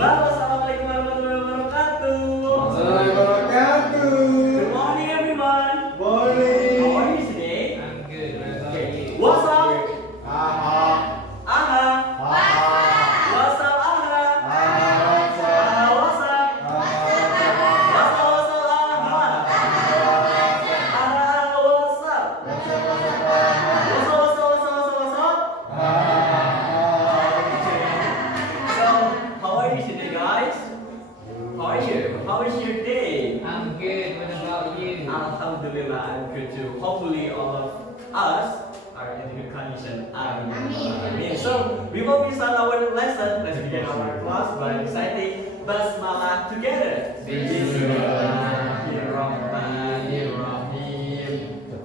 Assalamualaikum warahmatullahi wabarakatuh. Assalamualaikum wabarakatuh. Good morning, everyone. Morning. How are you today? I'm good. What about Okay. you? What's up? Aha. Aha. Aha. What's up, Aha? Aha. What's up? What's up, Aha? Aha, what's up? What's up? So, how are you today, guys? How are you? How is your day? I'm good. What about you? Alhamdulillah, I'm good too. Hopefully, all of us are in good condition. Amin. So, before we start our lesson, let's begin our class by reciting Basmalah together. Bismillahirrahmanirrahim.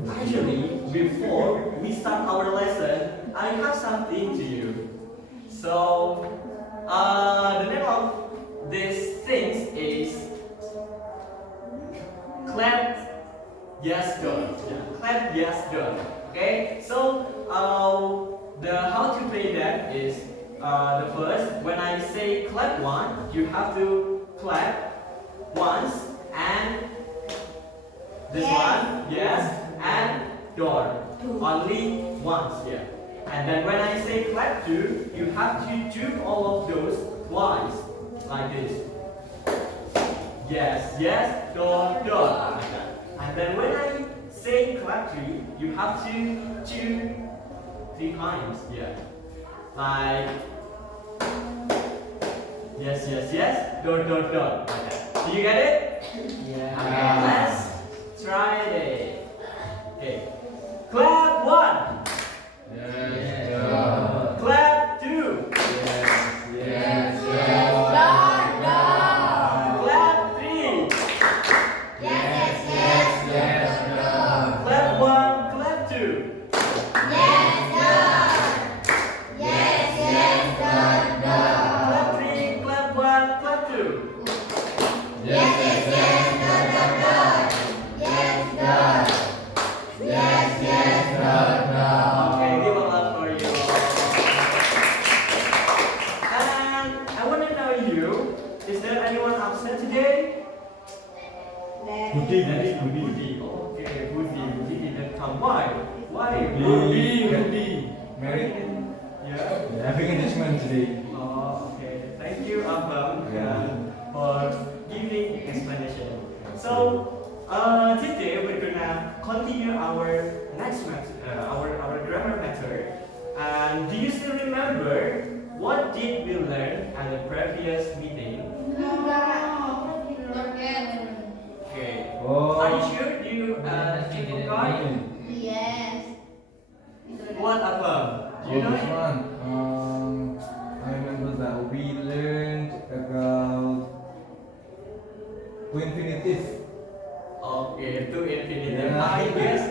Actually, before we start our lesson, I have something to you. So, the name of these things is clap, yes, done. Clap, yes, done. Okay, so the how to play that is the first, when I say clap one, you have to clap once, and this one, yes, and door. Only once, yeah. And then when I say clap two, you have to do all of those twice, like this. Yes, yes, door, door. Like that. And then when I say clap three, you have to do 3 times, yeah. Like yes, yes, yes, door, door, door. Like that. Do you get it? Yeah. Okay, let's try it. Okay. Clap one. Clap two. Clap three. Clap one. Clap two. Clap three. Clap one. Clap two. Okay, give applause for you. And I want to know you. Is there anyone upset today? Budi. Okay, Budi didn't come. Why? Why? Budi. Married. Yeah. Having engagement today. Oh, okay. Thank you, Abang, Yeah. for giving explanation. So, today we're gonna continue our next method, our grammar method. And do you still remember what did we learn at the previous meeting? Okay. Oh. Are you sure you forgot? What, Abang? Do you know This it? one. I remember that we learned about to infinitive. Okay, to infinitive. Yeah. I guess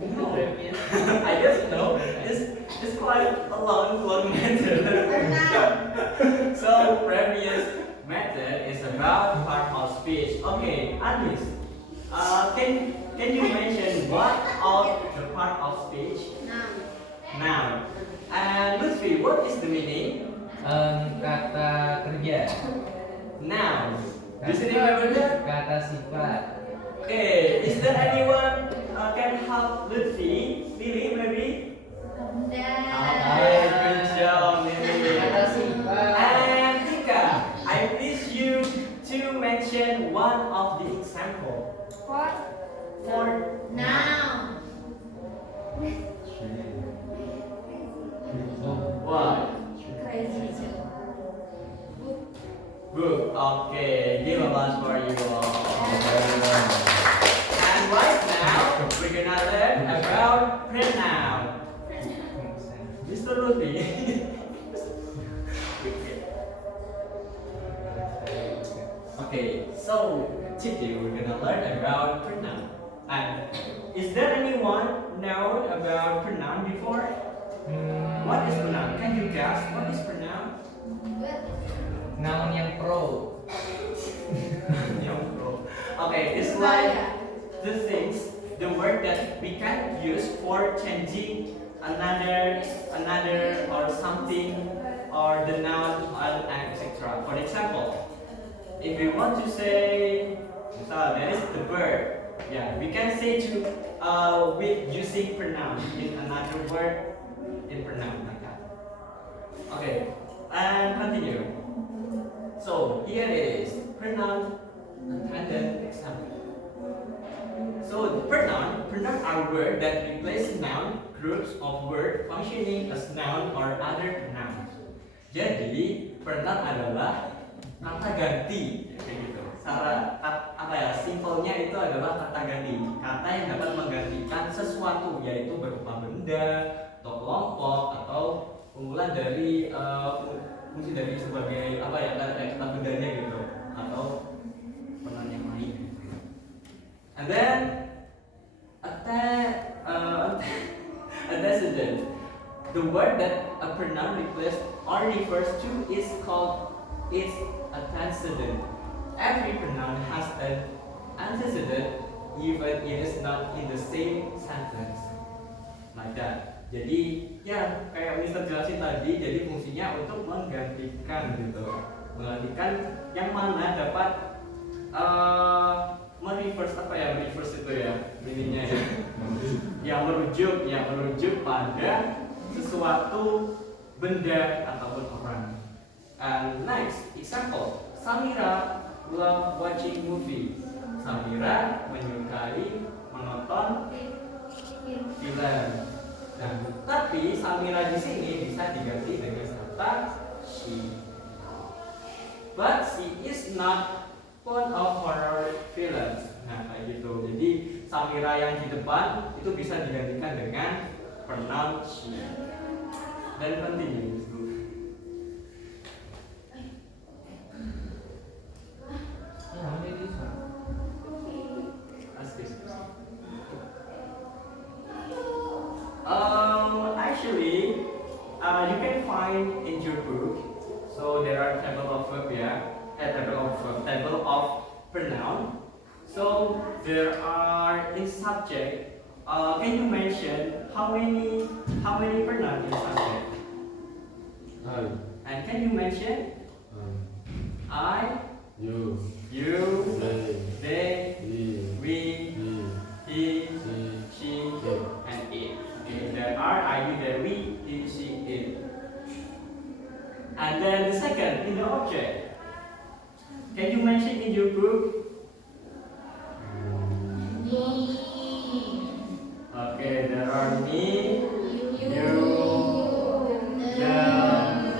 no. I guess no. It's quite a long method. So previous method is about part of speech. Okay, Anis, can you mention what of the part of speech? Noun. And Lutfi, what is the meaning? Kata kerja. Noun. Do you still remember that? Kata sifat. Okay, is there anyone can help Lutfi? Lily, maybe? Okay, good job, Lily. Kata sifat. And Tika, I please you to mention one of the example. For what? Book. Okay, give applause for you all. And right now, we're gonna learn about pronoun. Mr. Lutfi. Okay, so today we're gonna learn about pronoun. And is there anyone know about pronoun before? What is pronoun? Can you guess what is pronoun? Noun yang pro. Okay, it's like the things, the word that we can use for changing another or something or the noun and etc. For example, we want to say, so that is the bird. Yeah, we can say to with using pronoun in another word in pronoun like that. Okay, and continue. So here it is, pronoun attendant example. So the pronoun are words that replace noun, groups of words functioning as noun or other pronouns. Jadi pronoun adalah kata ganti, kayak gitu. Cara apa ya? Simpelnya itu adalah kata ganti, kata yang dapat menggantikan sesuatu, yaitu berupa benda, atau kelompok, atau kumpulan dari fungsi dari sebagai apa ya? Kata bendanya gitu, atau pronoun yang lain. And then antecedent. The word that a pronoun replaces or refers to is called its antecedent. Every pronoun has an antecedent even it is not in the same sentence. Like that. Jadi ya kayak Mister jelasin tadi, jadi fungsinya untuk menggantikan gitu. Menggantikan yang mana dapat mereverse apa ya, mereverse itu ya ininya ya, yang merujuk pada sesuatu benda ataupun orang. And next example, Samira love watching movie. Samira menyukai menonton film. Nah, tapi Samira di sini bisa diganti dengan kata she. But she is not fond of horror films. Nah, kayak gitu. Jadi Samira yang di depan itu bisa digantikan dengan pronoun she. Dan continue. Ask this question. Actually, you can find in your book. So there are table of verb, table of pronoun. So there are in subject. Can you mention how many pronoun in subject? I, And can you mention I, you, you, they, they, we, we, he, she, she, and it. Okay, there are I, you, there, we, he, she, it. And then the second in the object. Can you mention in your book? Okay, there are me, you, them,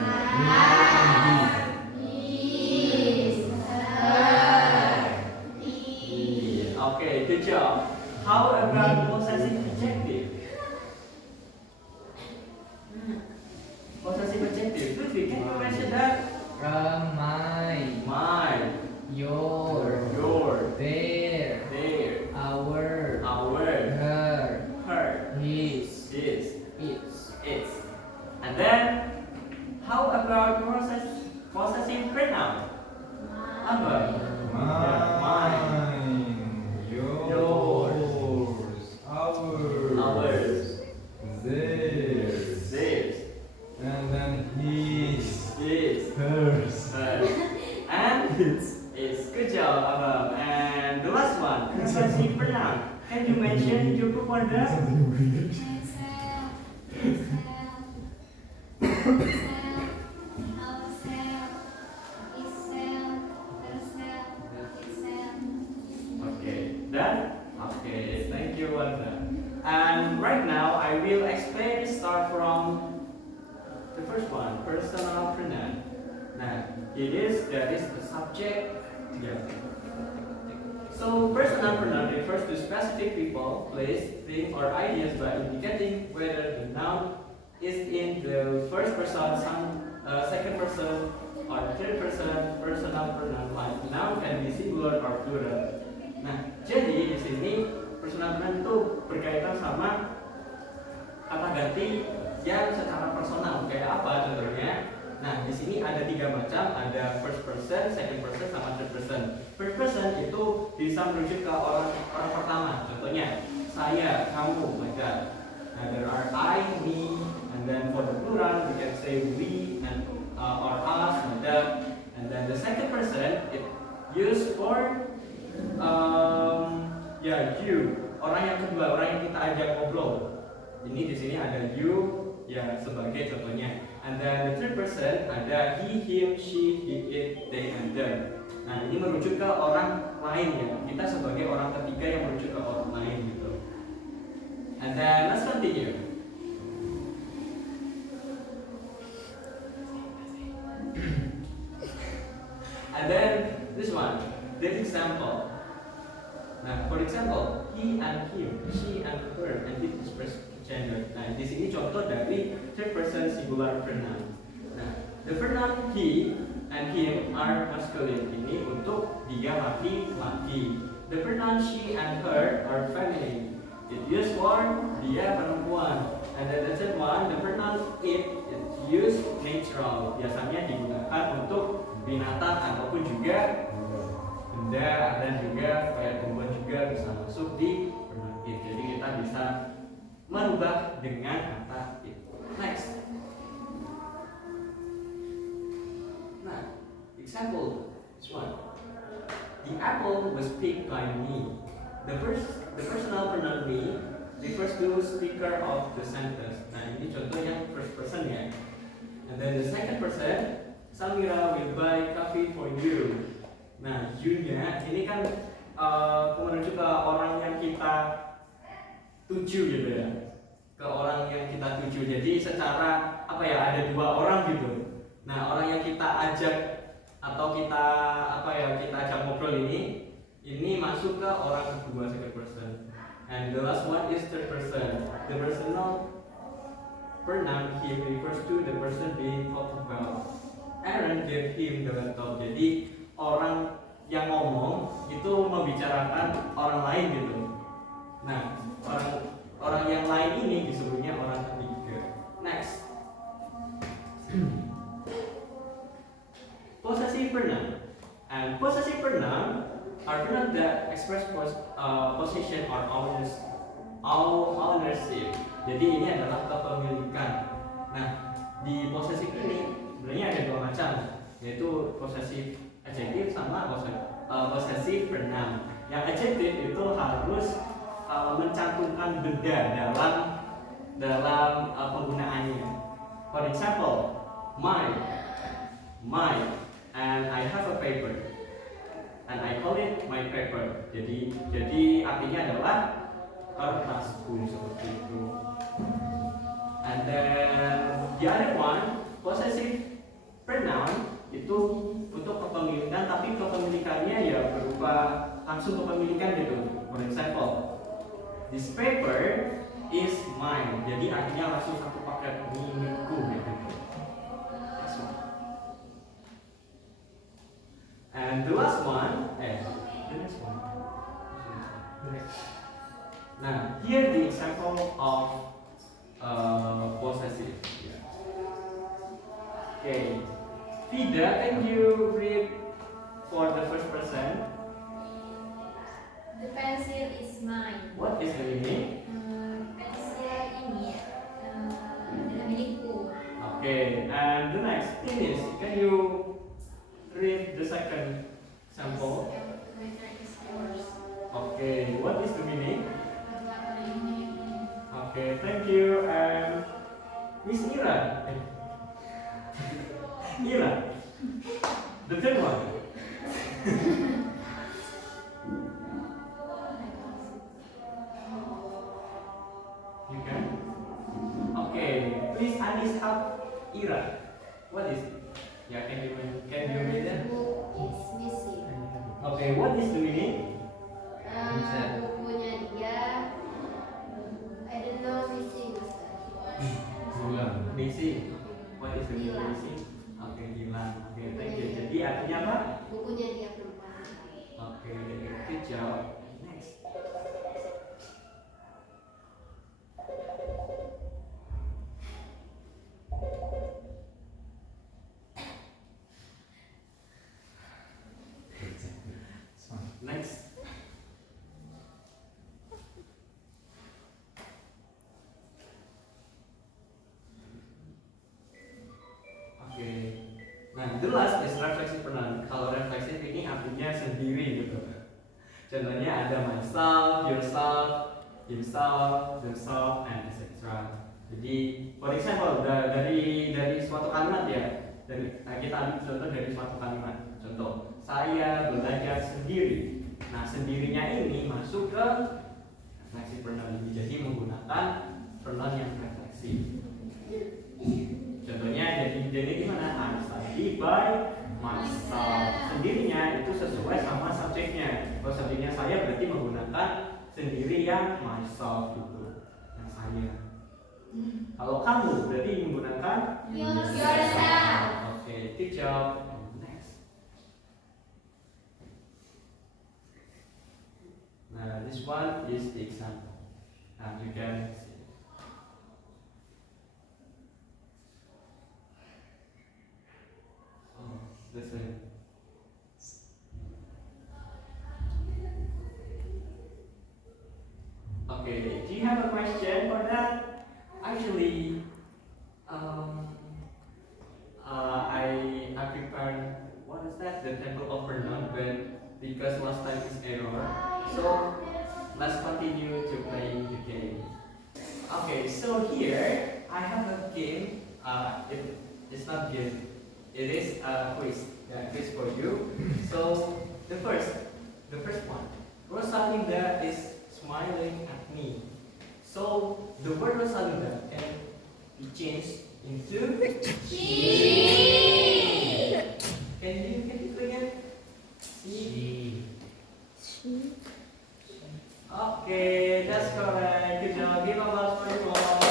he. Okay, good job. How about possessive adjective? Possessive adjective. Lutfi, can you mention that? My, your, their, our, her, her, his, its. its. And then, how about possessive pronoun? Apa? Mine, yours, ours, theirs, and then his, hers, and it's good job, Abang. And the last one, possessive pronoun. Can you mention in your book order? Okay, done? Okay, thank you, Wanda. And right now, I will explain, start from the first one, personal pronoun. Now, there is the subject together. So, personal pronoun refers to specific people, place, thing, or ideas by indicating whether the noun is in the first person, second person, or third person. Personal pronoun like noun can be singular or plural. Nah, jadi di sini personal pronoun itu berkaitan sama kata ganti yang secara personal. Kayak apa contohnya? Nah, di sini ada 3 macam, ada first person, second person, sama third person. First person itu bisa merujuk ke orang pertama. Contohnya, saya, kamu, like that. Nah, there are I, me, and then for the plural we can say we and or us, like that. And then the second person use for ya you, orang yang kedua, orang yang kita ajak ngobrol. Ini di sini ada you ya sebagai contohnya. And then the third person ada he, him, she, he, it, they, and them. Nah ini merujuk ke orang lain ya. Kita sebagai orang ketiga yang merujuk ke orang lain gitu. And then let's continue. And then this one, the example. Nah, for example, he and him, she and her, and it is first gender. Nah, di sini contoh dari third person singular pronoun. Nah, the pronoun he and him are masculine. Ini untuk dia laki-laki. The pronoun she and her are feminine. It used for dia perempuan. And then the third one, the pronoun it is used natural. Biasanya digunakan untuk binatang ataupun juga benda, dan juga kayak tumbuhan juga bisa masuk di pronoun it. Jadi kita bisa merubah dengan kata it. Next. Nah, example this one. The apple was picked by me. The personal pronoun me refers to speaker of the sentence. Nah, ini contoh yang first person ya. And then the second person, Samira will buy coffee for you. Nah, you-nya ini kan merujuk ke orang yang kita tuju gitu ya. Ke orang yang kita tuju. Jadi secara apa ya, ada dua orang gitu. Nah, orang yang kita ajak atau kita kita ajak ngobrol ini masuk ke orang kedua, second person. And the last one is third person. The personal pronoun him refers to the person being talked about. Aaron gave him the laptop. Jadi orang yang ngomong itu membicarakan orang lain gitu. Nah, orang yang lain ini disebutnya orang ketiga. Next. Possessive pronoun. And possessive pronoun are pronouns that express possession or ownership. Jadi ini adalah kepemilikan. Nah, di possessive ini sebenarnya ada dua macam, yaitu possessive adjective sama possessive pronoun. Yang adjective itu harus mencantumkan benda dalam penggunaannya. For example, my, and I have a paper, and I call it my paper. Jadi artinya adalah kertasku seperti itu. And then the other one, possessive pronoun itu untuk kepemilikan, tapi kepemilikannya ya berupa langsung kepemilikan gitu. For example, this paper is mine. Jadi artinya langsung satu paket milikku gitu. And the last one, the next one. Now here the example of possessive. Yeah. Okay, Vida, can you read for the first person? The pencil is mine. What is the meaning? Pensil ini adalah milikku. Okay, and the next thing is, can you read the second example? My turn is yours. Okay, what is the meaning? Okay, thank you. And Miss Ira. Ira, the third one. You can? Okay, please Anis help Ira. What is it? Yeah, can you read it? Book is missing. Okay, what is the meaning? Bukunya dia, I don't know, missing. Hilang. Missing. What is the meaning Hilang. missing? Okay, hilang. Okay, thank you. Jadi artinya apa? Bukunya dia perempuan. Okay, good job. Next. Next. Okay. Nah, the last is reflexive pronoun. Kalau refleksif ini Contohnya ada myself, yourself, himself, themselves, and etc. Jadi, for example, dari suatu kalimat ya, kita ambil contoh dari suatu kalimat. Contoh, saya belajar sendiri. Nah, sendirinya ini masuk ke refleksi pronoun ini, jadi menggunakan pronoun yang refleksi. Contohnya jadi gimana? I study by myself. Sendirinya itu sesuai sama subjeknya. Kalau subjeknya saya berarti menggunakan sendiri yang myself gitu, yang saya. Kalau kamu berarti menggunakan Yourself. Oke, good job. Next. Nah, this one is the example. Now you can see. Oh, this one. Okay, do you have a question for that? Actually, I prepared what is that? The table of pronoun, but because last time is error, so let's continue to play the game. Okay, so here I have a game. It's not game. It is a quiz. Yeah, quiz for you. So the first one. Rosalinda is smiling at me. So the word Rosalinda can be changed into She. Can you do again? She. Okay, that's correct. Good job. Give applause for you all.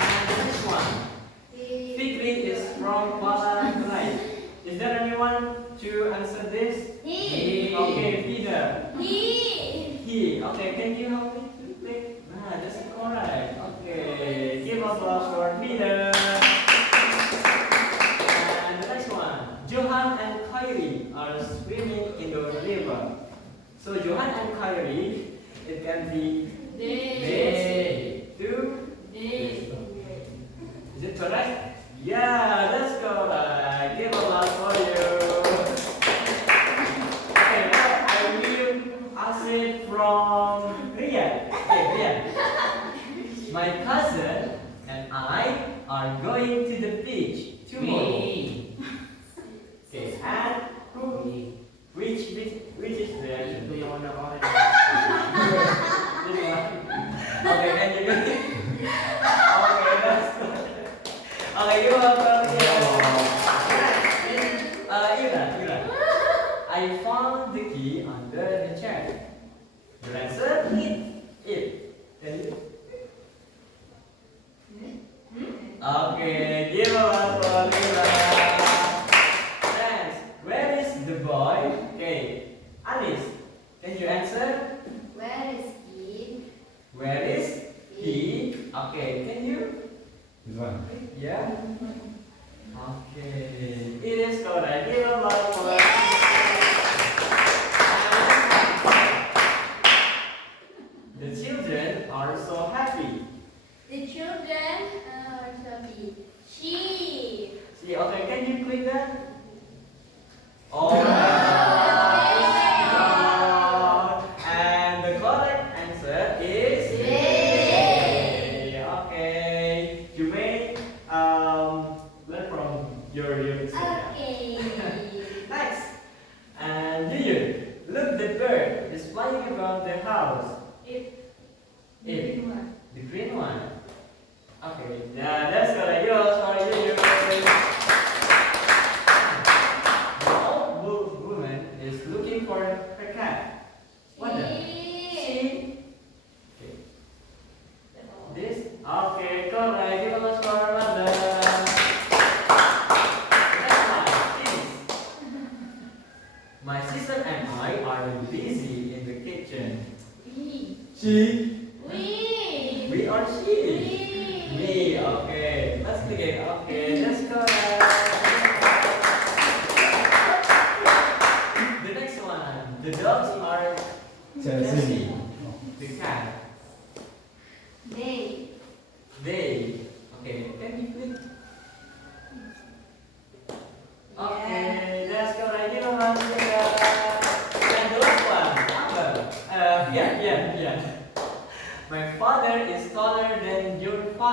And the next one. Fikri is from Kuala Lumpur. Is there anyone to answer this? He. Okay, Vida. He. He. Okay, can you help me to play? Nah, that's correct. Okay, give applause for Vida. And the next one. Johan and Kyrie are swimming in the river. So Johan and Kyrie, it can be they. Two. They. Is it correct? Yeah, that's correct. Give applause for you. Okay, now I will ask it from Rian. Okay, Rian. My cousin and I are going to the beach tomorrow. Okay, and who? Which is the action? Itu yang warna orange. This one. Okay, can you do it? Okay, that's good. Okay, you are Ira. I found the key under the chair. Your answer? It. Can you? Okay, give a round for Ira. Friends, where is the boy? Okay, Anis, can you answer? Where is he? Where is he? Okay, can you? This one. Yeah. Okay, it is correct. Give a round for The children are so happy. The children are happy. She. See, okay, can you click that? Oh. And the correct answer is They. Okay, you may learn from your experience. Okay. Next, and you look, the bird is flying around the house. If the green one. Okay, yeah, that's correct. Sorry, you. The old woman is looking for her cat. What the? She. Okay. This? Okay, correct. Give us for another. Next one, please. My sister and I are busy in the kitchen. We. She. We are she. Me. Okay. Let's click it. Okay, that's correct. The next one. The dogs are Chelsea. The cat. They. They. Okay. Can you click? Okay, that's correct. You know how to do that. And the last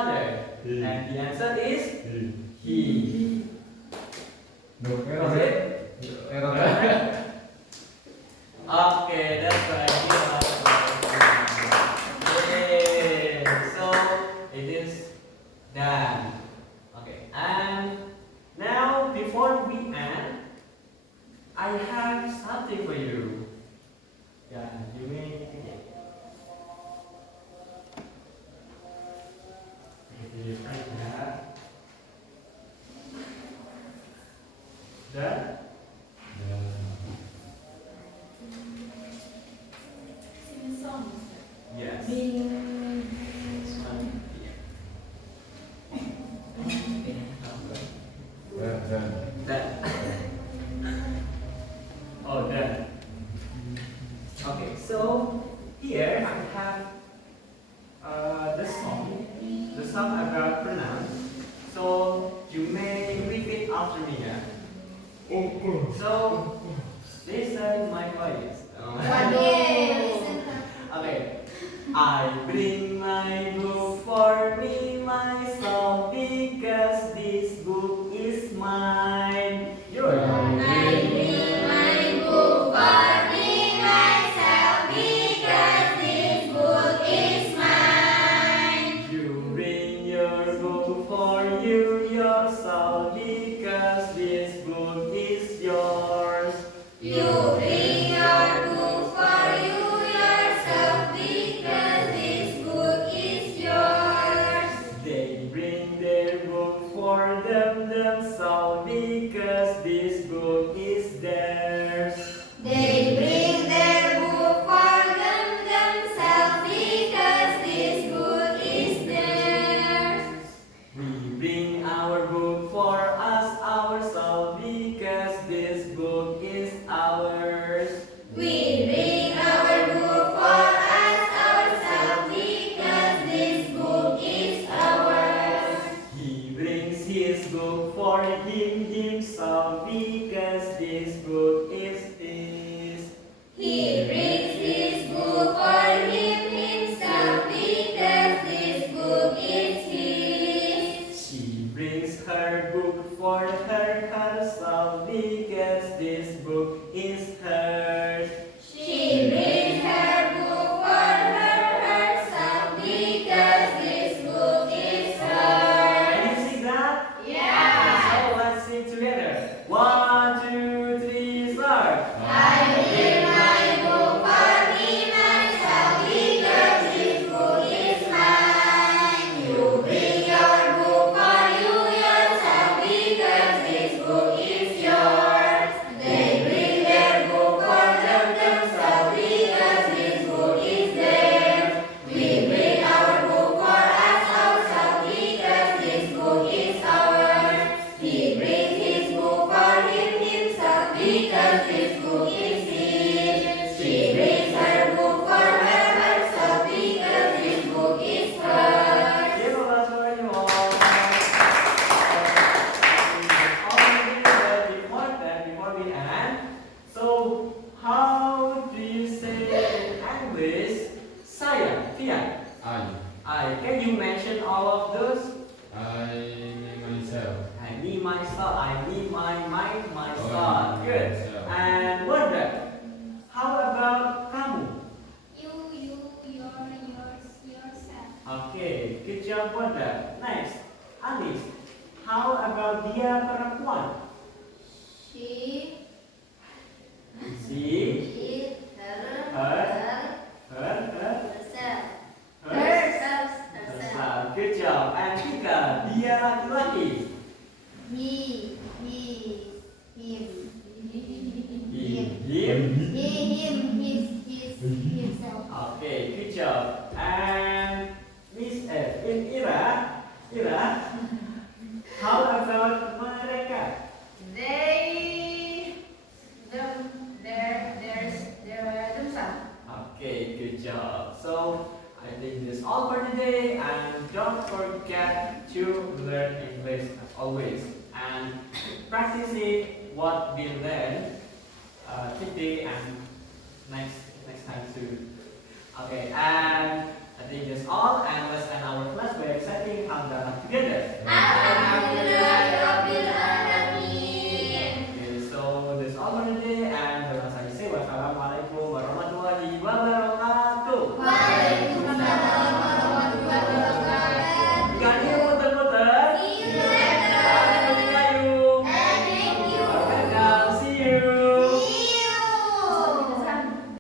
father? He. And the answer is He. he. No, Is error. it? Error. Okay, that's right. Yay! So it is done. Okay, and now before we end, I have something for you. Yeah, you may take it. If you like that. Done? Sing a song. Yes. Bing. This one here. Done. Oh, done. Okay, so here I have the song about pronoun. So you may repeat after me. Yeah? So listen my voice. Yay, listen. Okay. I bring my book for me, myself, because this book is mine. Yours. I bring my book for me, myself, because this book is mine. You bring your book for you, yourself, because this book is yours. You bring your book for you yourself, because this book is yours. They bring their book for themselves, because this book is theirs. They bring their book for themselves, because this book is theirs. We bring our book for us ourselves, because this book is ours. We bring our book for us ourselves, because this book is ours. He brings his book for him himself, because this book is his. He brings his book for him himself, because this book is his. She brings her book for herself, because this book is hers. She brings her book for herself, because this book is hers. Can you sing that? Yeah. So let's sing together. 1, 2, 3, start. I bring my book for me, myself, because this book is mine. You bring your book for you yourself, because this book is yours. They bring their book for themselves, because this book is theirs. We bring our book for us ourselves, because this book is ours. He brings his book for him himself, because this book is his. She brings her book for herself, because this book is hers. Give a applause for you all. Already before that, before we end. So, how do you say in English? Saya, Fian. I. Can you mention all of those? myself. I me, myself. I me, my myself. Oh, Good. myself. And Wanda, how about kamu? You, yourself. Okay, good job Wanda. Next, Anis, how about dia perempuan? She, Si, her, herself. herself. Good job. And Tika, dia laki-laki. He, him. Him. Himself. Okay, good job. And Miss Ira, how about mereka? Themselves. Okay, good job. So I think this is all for today, and don't forget to learn English as always and practice it what we learned today and next time too. Okay, and I think that's all, and let's